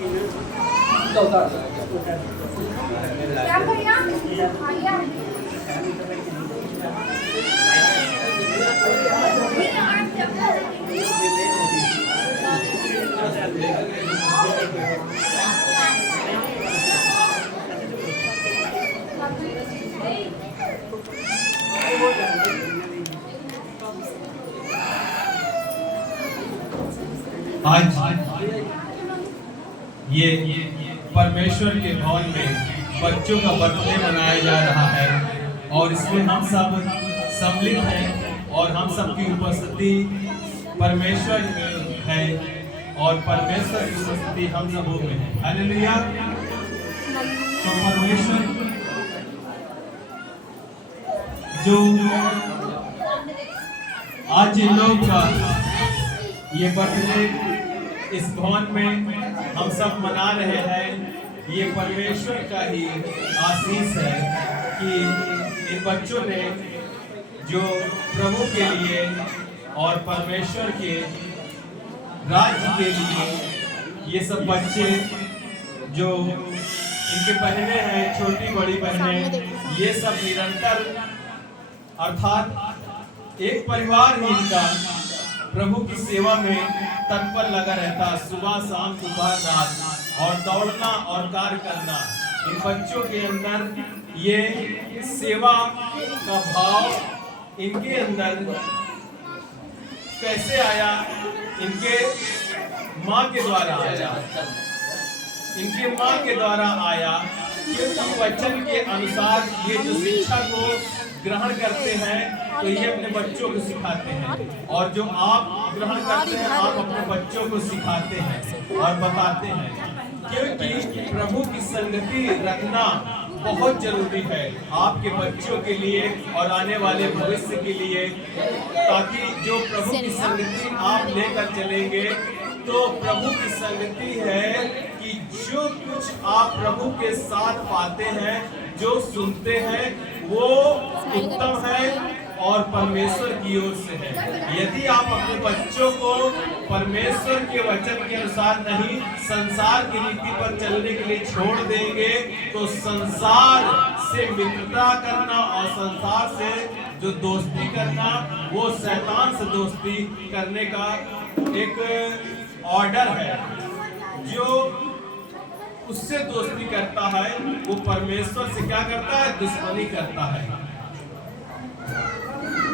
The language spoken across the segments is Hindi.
आज ये परमेश्वर के भवन में बच्चों का बर्थडे मनाया जा रहा है और इसमें हम सब सम्मिलित हैं और हम सब की उपस्थिति परमेश्वर में है और परमेश्वर की उपस्थिति हम सबों में है। हालेलुया। तो परमेश्वर जो आज इन लोग का ये बर्थडे इस भवन में हम सब मना रहे हैं, ये परमेश्वर का ही आशीष है कि इन बच्चों ने जो प्रभु के लिए और परमेश्वर के राज्य के लिए ये सब बच्चे जो इनके बहनें हैं, छोटी बड़ी बहनें, ये सब निरंतर अर्थात एक परिवार ही इनका प्रभु की सेवा में तत्पर लगा रहता, सुबह शाम दोपहर रात, और दौड़ना और कार्य करना। इन बच्चों के अंदर ये सेवा का भाव इनके अंदर कैसे आया? इनके माँ के द्वारा आया, इनके माँ के द्वारा आया, क्योंकि वचन के अनुसार ये जो शिक्षा को ग्रहण करते हैं तो ये अपने बच्चों को सिखाते हैं, और जो आप ग्रहण करते हैं आप अपने बच्चों को सिखाते हैं और बताते हैं, क्योंकि प्रभु की संगति रखना बहुत जरूरी है आपके बच्चों के लिए और आने वाले भविष्य के लिए, ताकि जो प्रभु की संगति आप लेकर चलेंगे तो प्रभु की संगति है कि जो कुछ आप प्रभु के साथ पाते हैं, जो सुनते हैं, वो उत्तम है और परमेश्वर की ओर से है। यदि आप अपने बच्चों को परमेश्वर के वचन के अनुसार नहीं, संसार की रीति पर चलने के लिए छोड़ देंगे तो संसार से मित्रता करना और संसार से जो दोस्ती करना, वो शैतान से दोस्ती करने का एक ऑर्डर है। जो उससे दोस्ती करता है वो परमेश्वर से क्या करता है? दुश्मनी करता है।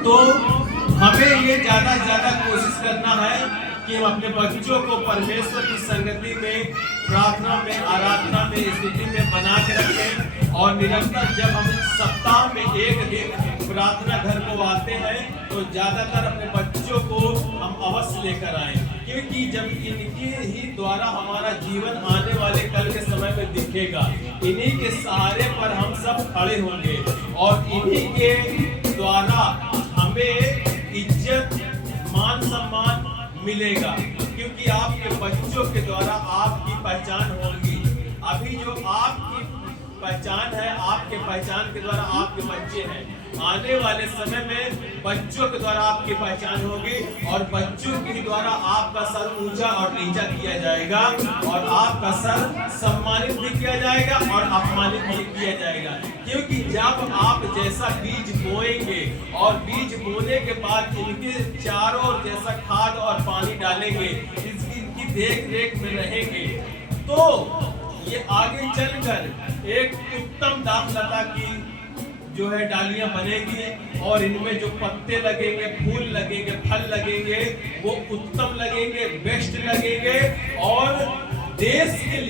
तो हमें ये ज्यादा से ज्यादा कोशिश करना है कि हम अपने बच्चों को परमेश्वर की संगति में, प्रार्थना में, आराधना में, स्थिति में बना के रखें, और निरंतर जब हम सप्ताह में एक दिन प्रार्थना घर को आते हैं तो ज्यादातर अपने बच्चों को हम अवश्य लेकर आए, क्योंकि जब इनके ही द्वारा हमारा जीवन आने वाले कल के समय में दिखेगा, इन्हीं के सहारे पर हम सब खड़े होंगे और इन्हीं के द्वारा हमें इज्जत, मान सम्मान मिलेगा, क्योंकि आपके बच्चों के द्वारा आपकी पहचान होगी। अभी जो आपकी पहचान है, आपके पहचान के द्वारा आपके बच्चे हैं, आने वाले समय में बच्चों के द्वारा आपकी पहचान होगी और बच्चों के द्वारा आपका सर ऊंचा और नीचा किया जाएगा और आपका सर सम्मानित भी किया जाएगा और अपमानित भी किया जाएगा, क्योंकि जब आप जैसा बीज बोएंगे और बीज बोने के बाद इनके चारों ओर जैसा खाद और पानी डालेंगे, इनकी देख रेख में रहेंगे, तो ये आगे चलकर एक उत्तम दाखलता की जो है डालियां बनेगी और इनमें जो पत्ते लगेंगे, फूल लगेंगे, फल लगेंगे, वो उत्तम लगेंगे, बेस्ट लगेंगे और देश के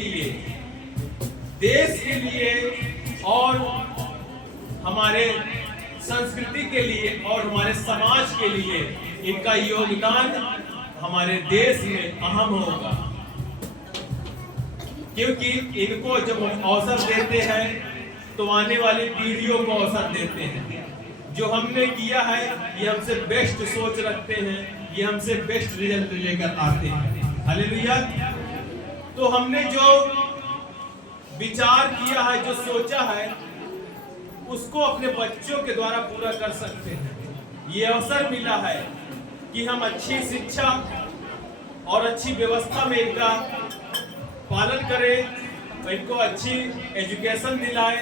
लिए और हमारे संस्कृति के लिए और हमारे समाज के लिए इनका योगदान हमारे देश में अहम होगा, क्योंकि इनको जब अवसर देते हैं तो आने वाली पीढ़ियों को अवसर देते हैं। जो हमने किया है ये हमसे बेस्ट सोच रखते हैं, ये हमसे बेस्ट रिजल्ट लेकर आते हैं। हालेलुया। तो हमने जो विचार किया है, जो सोचा है, उसको अपने बच्चों के द्वारा पूरा कर सकते हैं। ये अवसर मिला है कि हम अच्छी शिक्षा और अच्छी व्यवस्था में इनका पालन करें, इनको अच्छी एजुकेशन दिलाएं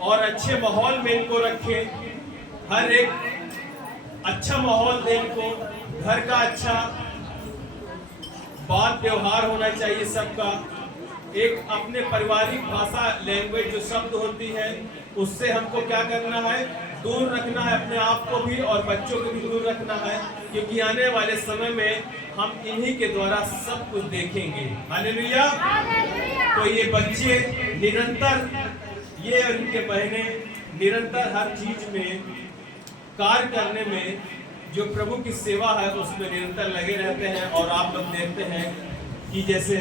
और अच्छे माहौल में इनको रखें। हर एक अच्छा माहौल दें इनको, घर का अच्छा बात व्यवहार होना चाहिए सबका। एक अपने पारिवारिक भाषा लैंग्वेज जो शब्द होती है उससे हमको क्या करना है, दूर रखना है अपने आप को भी और बच्चों को भी दूर रखना है, क्योंकि आने वाले समय में हम इन्हीं के द्वारा सब कुछ देखेंगे। हालेलुया। तो ये बच्चे निरंतर, ये और इनके बहने निरंतर हर चीज में कार्य करने में, जो प्रभु की सेवा है उसमें निरंतर लगे रहते हैं। और आप लोग देखते हैं कि जैसे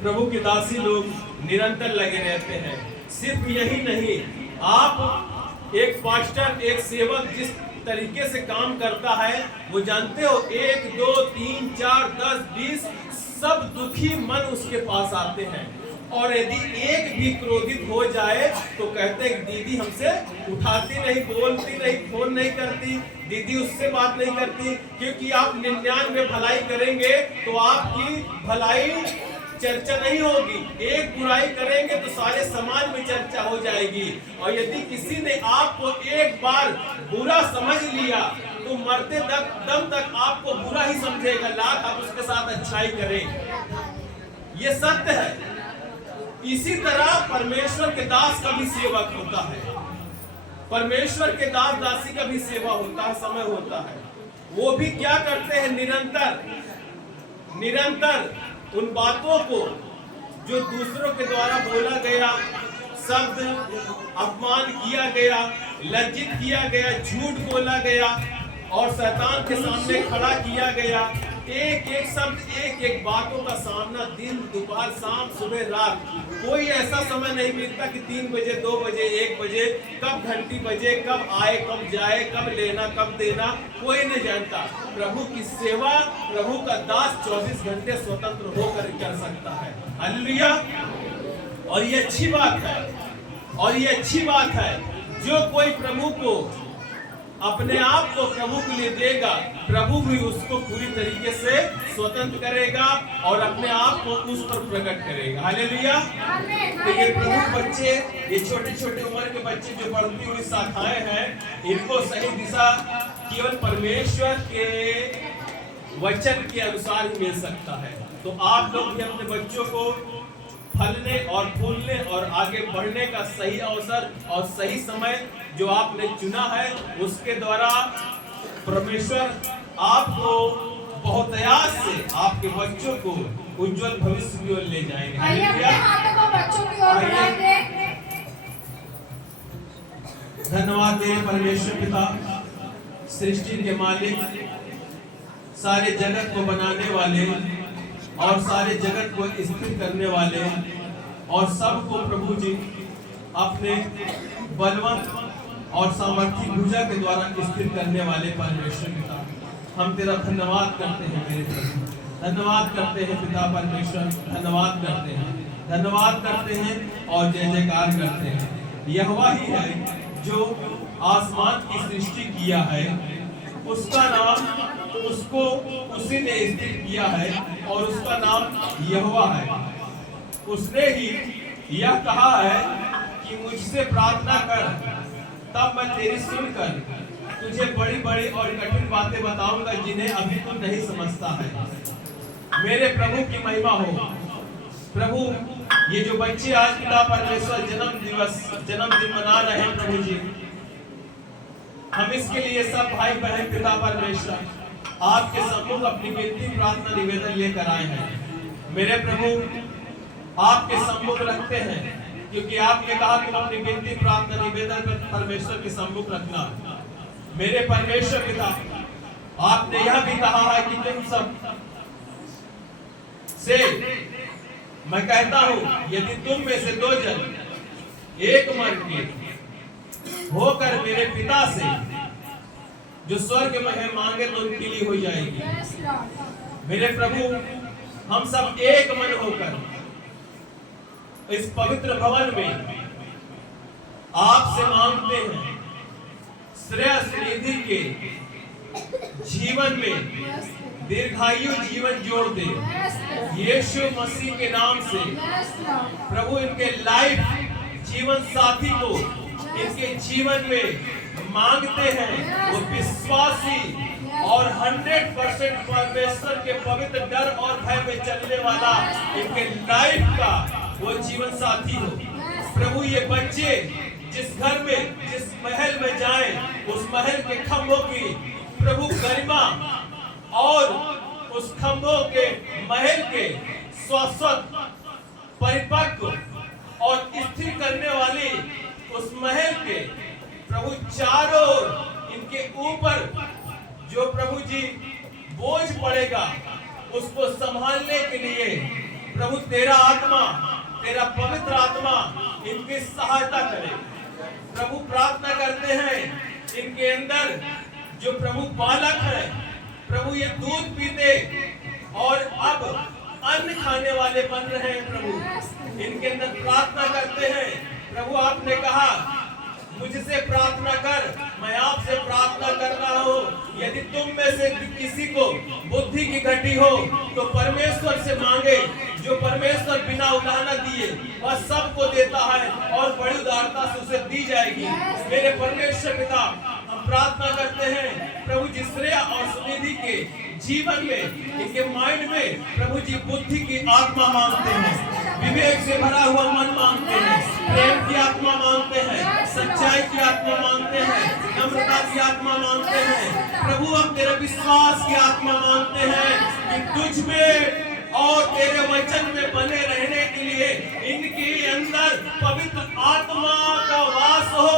प्रभु के दासी लोग निरंतर लगे रहते हैं। सिर्फ यही नहीं, आप एक पास्टर, एक सेवक जिस तरीके से काम करता है वो जानते हो, 1 2 3 4 10 20 सब दुखी मन उसके पास आते हैं। और यदि एक भी क्रोधित हो जाए तो कहते हैं दीदी हमसे उठाती नहीं, बोलती नहीं, फोन नहीं करती, दीदी उससे बात नहीं करती। क्योंकि आप 99 भलाई करेंगे तो आपकी भलाई चर्चा नहीं होगी, एक बुराई करेंगे तो सारे समाज में चर्चा हो जाएगी। और यदि किसी ने आपको एक बार बुरा समझ लिया तो मरते दम तक आपको बुरा ही समझेगा, लाख आप उसके साथ अच्छाई करें। ये सत्य है। इसी तरह परमेश्वर के दास का भी सेवक होता है, परमेश्वर के दास दासी का भी सेवा होता है, समय होता है। वो भी क्या करते हैं, निरंतर उन बातों को जो दूसरों के द्वारा बोला गया, शब्द अपमान किया गया, लज्जित किया गया, झूठ बोला गया और शैतान के सामने खड़ा किया गया, एक एक शब्द, एक एक बातों का सामना दिन दोपहर शाम सुबह रात, कोई ऐसा समय नहीं मिलता कि 3 बजे 2 बजे 1 बजे कब घंटी बजे, कब आए कब जाए, कब लेना कब देना, कोई नहीं जानता। प्रभु की सेवा प्रभु का दास 24 घंटे स्वतंत्र होकर कर सकता है। हालेलुया। और ये अच्छी बात है, और ये अच्छी बात है, जो कोई प्रभु को अपने आप को प्रभु के लिए देगा, प्रभु भी उसको पूरी तरीके से स्वतंत्र करेगा और अपने आप को उस पर प्रकट करेगा। हालेलुया। तो ये प्रभु बच्चे, ये छोटे छोटे उम्र के बच्चे जो बढ़ती हुई शाखाएं हैं, इनको सही दिशा केवल परमेश्वर के वचन के अनुसार ही मिल सकता है। तो आप लोग भी अपने बच्चों को फलने और फूलने और आगे बढ़ने का सही अवसर और सही समय जो आपने चुना है, उसके द्वारा परमेश्वर आपको बहुत आयास से आपके बच्चों को उज्जवल भविष्य की ओर ले जाएंगे। धन्यवाद दे परमेश्वर पिता, सृष्टि के मालिक, सारे जगत को बनाने वाले और सारे जगत को स्थिर करने वाले और सबको प्रभु जी अपने बलवंत और सामर्थ्य भुजा के द्वारा स्थिर करने वाले परमेश्वर पिता, हम तेरा धन्यवाद करते हैं मेरे प्रभु, धन्यवाद करते हैं पिता परमेश्वर, धन्यवाद करते हैं, धन्यवाद करते हैं और जय जयकार करते हैं। यहोवा ही है जो आसमान की सृष्टि किया है, उसका नाम उसको उसी ने स्थिर किया है और उसका नाम यहोवा है। उसने ही यह कहा है कि मुझसे प्रार्थना कर, तब मैं तेरी सुनकर तुझे बड़ी बड़ी और कठिन बातें बताऊंगा जिन्हें अभी तू नहीं समझता है। मेरे प्रभु की महिमा हो। प्रभु, ये जो बच्चे आज पिता परमेश्वर जन्मदिन मना रहे हैं प्रभु जी, हम इसके लिए सब भाई बहन पिता परमेश्वर आपके सम्मुख अपनी विनती प्रार्थना निवेदन लेकर आए हैं। मेरे प्रभु, आपके सम्मुख रखते हैं, क्योंकि आपने कहा कि अपनी विनती प्रार्थना निवेदन परमेश्वर के सम्मुख रखना। मेरे परमेश्वर पिता, आपने यह भी कहा है कि तुम सब से मैं कहता हूं, यदि तुम में से 2 जन एक मन के होकर मेरे पिता से जो स्वर्ग में है मांगे तो उनके लिए हो जाएगी। मेरे प्रभु, हम सब एक मन होकर इस पवित्र भवन में आपसे मांगते हैं, श्रेयस निधि के जीवन में दीर्घायु जीवन जोड़ दे यीशु मसीह के नाम से। प्रभु इनके लाइफ जीवन साथी को इनके जीवन में मांगते हैं, वो विश्वासी और 100% परमेश्वर के पवित्र डर और भय में चलने वाला इनके लाइफ का वो जीवन साथी हो। प्रभु ये बच्चे जिस घर में, जिस महल में जाएं, उस महल के खंभों की प्रभु गरिमा और उस खंभों के महल के शाश्वत, परिपक्व और स्थिर करने वाली उस महल के प्रभु चारों ओर इनके ऊपर जो प्रभु जी बोझ पड़ेगा उसको संभालने के लिए प्रभु तेरा आत्मा, तेरा पवित्र आत्मा इनकी सहायता करे। प्रभु प्रार्थना करते हैं इनके अंदर जो प्रभु बालक है, प्रभु ये दूध पीते और अब अन्न खाने वाले बन रहे हैं। प्रभु इनके अंदर प्रार्थना करते हैं। प्रभु आपने कहा मुझसे प्रार्थना कर, मैं आपसे प्रार्थना कर रहा हूँ, यदि तुम में से किसी को बुद्धि की घटी हो तो परमेश्वर से मांगे, जो परमेश्वर बिना उलाहना दिए वह सबको देता है और बड़ी उदारता से उसे दी जाएगी। मेरे परमेश्वर पिता, हम प्रार्थना करते हैं प्रभु जी श्रेया और सुनिधि के जीवन में, इनके माइंड में प्रभु जी बुद्धि की आत्मा मांगते हैं, विवेक से भरा हुआ मन मांगते हैं, प्रेम की आत्मा मांगते हैं, सच्चाई की आत्मा मांगते हैं, नम्रता की आत्मा मांगते हैं। प्रभु हम तेरे विश्वास की आत्मा मांगते हैं कि तुझ में और तेरे वचन में बने रहने के लिए इनके अंदर पवित्र आत्मा का वास हो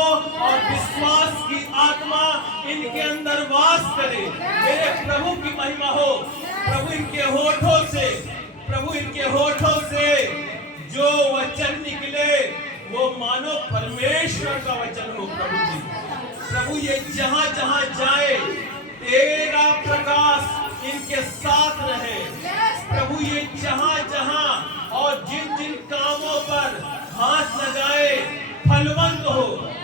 और विश्वास की आत्मा इनके अंदर वास करे। मेरे प्रभु की महिमा हो। प्रभु इनके होठों से, प्रभु इनके होठों से जो वचन निकले वो मानो परमेश्वर का वचन हो। प्रभु जी, प्रभु ये जहां जहां जाए तेरा प्रकाश इनके साथ रहे। प्रभु ये जहां जहां और जिन जिन कामों पर हाथ लगाए फलवंत हो,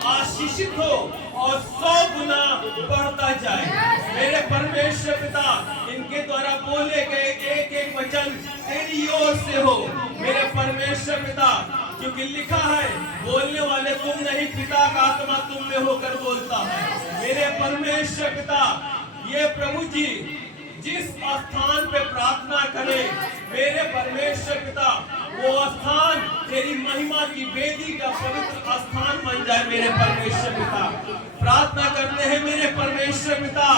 आशीषित हो और 100 गुना बढ़ता जाए। मेरे परमेश्वर पिता, इनके द्वारा बोले गए एक एक वचन तेरी ओर से हो। मेरे परमेश्वर पिता, क्योंकि लिखा है बोलने वाले तुम नहीं, पिता का आत्मा तुम में होकर बोलता है। मेरे परमेश्वर पिता, ये प्रभु जी जिस स्थान पे प्रार्थना करे मेरे परमेश्वर पिता, वो स्थान तेरी महिमा की वेदी का पवित्र स्थान बन जाए। मेरे परमेश्वर पिता, प्रार्थना करते हैं मेरे परमेश्वर पिता,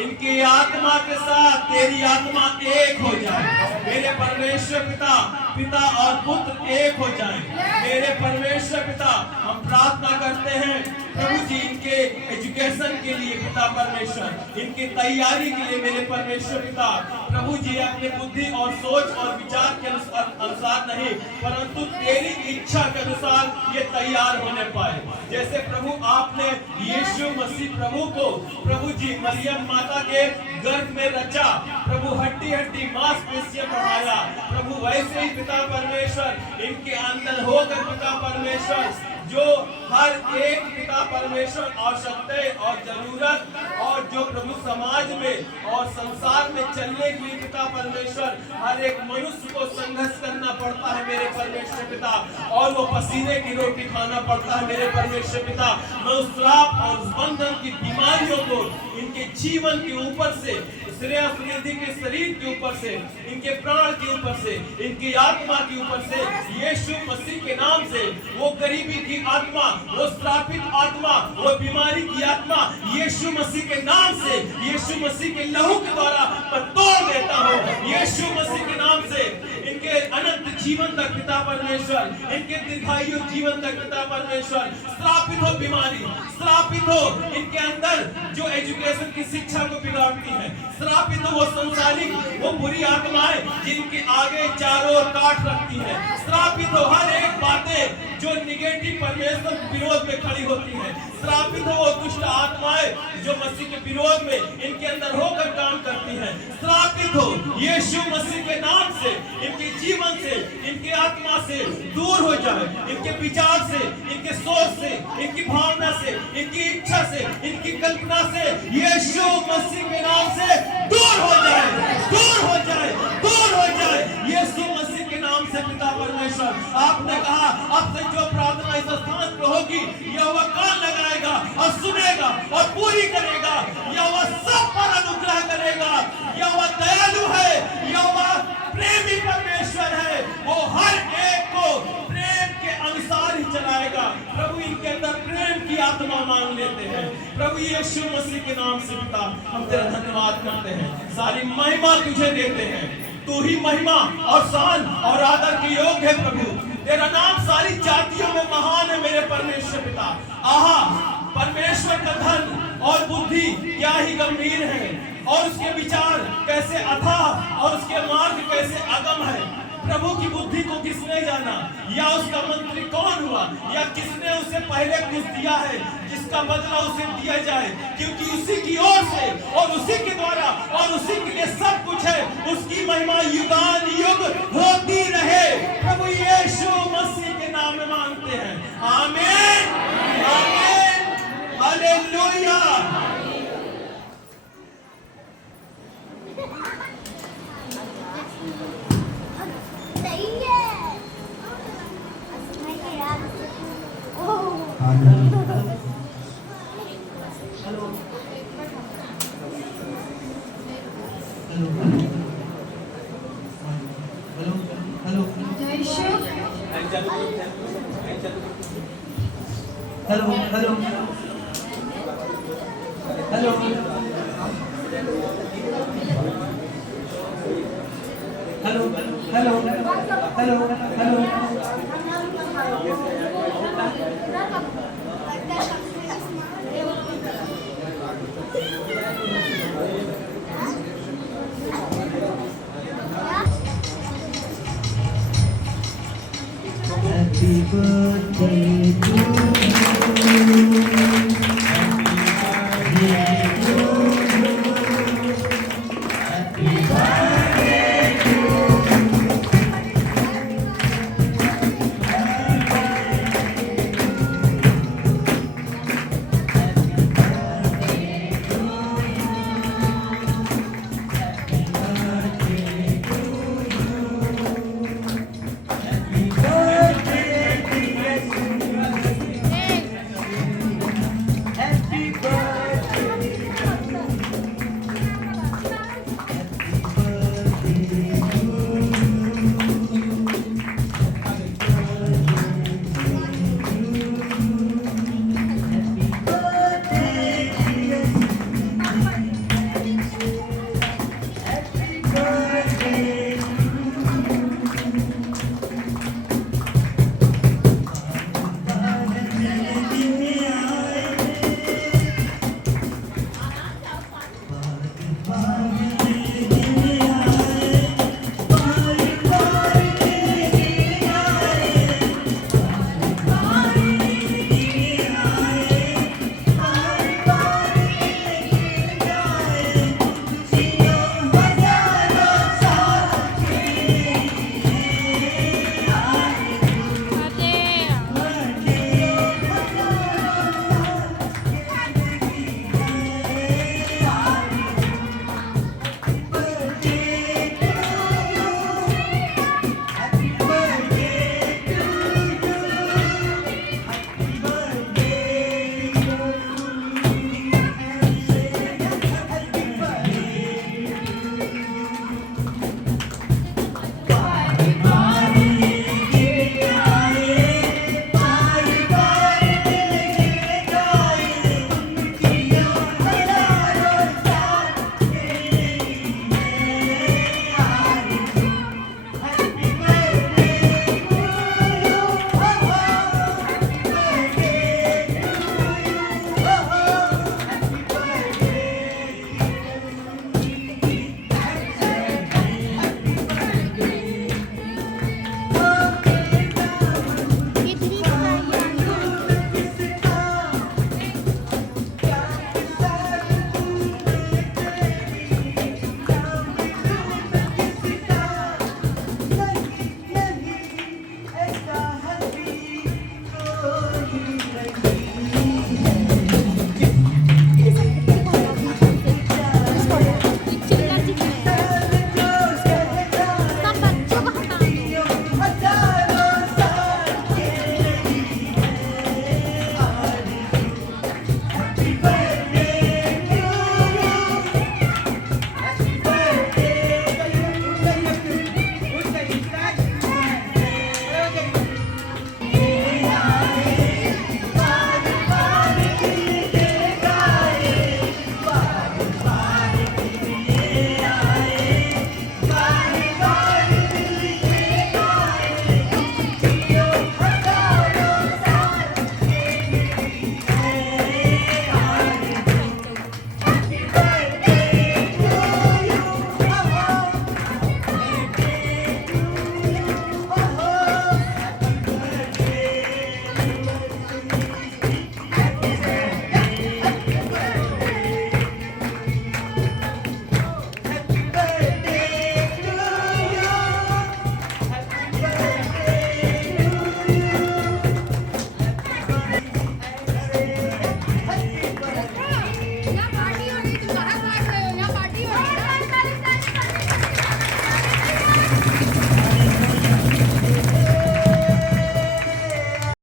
इनकी आत्मा के साथ तेरी आत्मा एक हो जाए। मेरे परमेश्वर पिता, पिता और पुत्र एक हो जाएं। मेरे परमेश्वर पिता, हम प्रार्थना करते हैं प्रभु जी इनके एजुकेशन के लिए पिता परमेश्वर, इनकी तैयारी के लिए मेरे परमेश्वर पिता, प्रभु जी अपने बुद्धि और सोच और विचार के अनुसार नहीं परंतु तेरी इच्छा के अनुसार ये तैयार होने पाए। जैसे प्रभु आपने यीशु मसीह प्रभु को प्रभु जी मरियम माता के गर्भ में रचा, प्रभु हड्डी हड्डी मांसपेशियां बढ़ाया, प्रभु वैसे ही पिता परमेश्वर इनके अंदर होकर पिता परमेश्वर जो हर एक पिता परमेश्वर आवश्यकता और जरूरत और जो प्रभु समाज में और संसार में चलने के लिए पिता परमेश्वर हर एक मनुष्य को संघर्ष करना पड़ता है मेरे परमेश्वर पिता, और वो पसीने की रोटी खाना पड़ता है मेरे परमेश्वर पिता। मैं उस श्राप और उस बंधन की बीमारियों को इनके जीवन के ऊपर से, श्रेया सुनिधि के शरीर के ऊपर से, इनके प्राण के ऊपर से, इनकी आत्मा के ऊपर से यीशु मसीह के नाम से वो गरीबी की आत्मा, वो श्रापित आत्मा, वो बीमारी की आत्मा यीशु मसीह के नाम से, यीशु मसीह के लहू के द्वारा मैं तोड़ देता हूँ। यीशु मसीह के नाम से इनके अनंत जीवन तक पिता परमेश्वर, इनके दीर्घायु जीवन तक पिता परमेश्वर, श्रापित हो बीमारी, श्रापित हो इनके अंदर जो एजुकेशन की शिक्षा को बिगाड़ती है, श्रापित हो वो संसारिक वो बुरी आत्माएं जिनके आगे चारों ओर काट रखती है, श्रापित हो हर एक बातें जो निगेटिव बेटी परमेश्वर के विरोध में खड़ी होती है। श्रापित हो वो दुष्ट आत्माएं जो मसीह के विरोध में इनके अंदर होकर काम करती हैं। श्रापित हो यीशु मसीह के नाम से, इनके जीवन से, इनके आत्मा से दूर हो जाए, इनके विचार से, इनके सोच से, इनकी भावना से, इनकी इच्छा से, इनकी कल्पना से यीशु मसीह के नाम से दूर हो जाए, दूर हो जाए, दूर हो जाए यीशु मसीह के नाम से। पिता परमेश्वर, आपने कहा अब से जो प्रार्थना इस स्थान पर होगी यहोवा कान लगाएगा और सुनेगा और पूरी करेगा। यहोवा सब पर अनुग्रह करेगा। यहोवा दयालु है, यहोवा प्रेमी परमेश्वर है, वो हर एक को प्रेम के अनुसार ही चलाएगा। प्रभु इनके अंदर प्रेम की आत्मा मांग लेते हैं। प्रभु यीशु मसीह के नाम से पिता हम तेरा धन्यवाद करते हैं, सारी महिमा तुझे देते हैं। तू ही महिमा और शान और आदर के योग्य है प्रभु। तेरा नाम सारी जातियों में महान है मेरे परमेश्वर पिता। आहा, परमेश्वर का धन और बुद्धि क्या ही गंभीर है, और उसके विचार कैसे अथाह और उसके मार्ग कैसे अगम है। प्रभु की बुद्धि को किसने जाना, या उसका मंत्री कौन हुआ, या किसने उसे पहले कुछ दिया है जिसका बदला उसे दिया जाए, क्योंकि उसी की ओर से और उसी के द्वारा और उसी के लिए सब कुछ है। उसकी महिमा युगान युग होती रहे। प्रभु यीशु मसीह के नाम में मांगते हैं, आमीन, आमीन, हालेलुया। Happy birthday to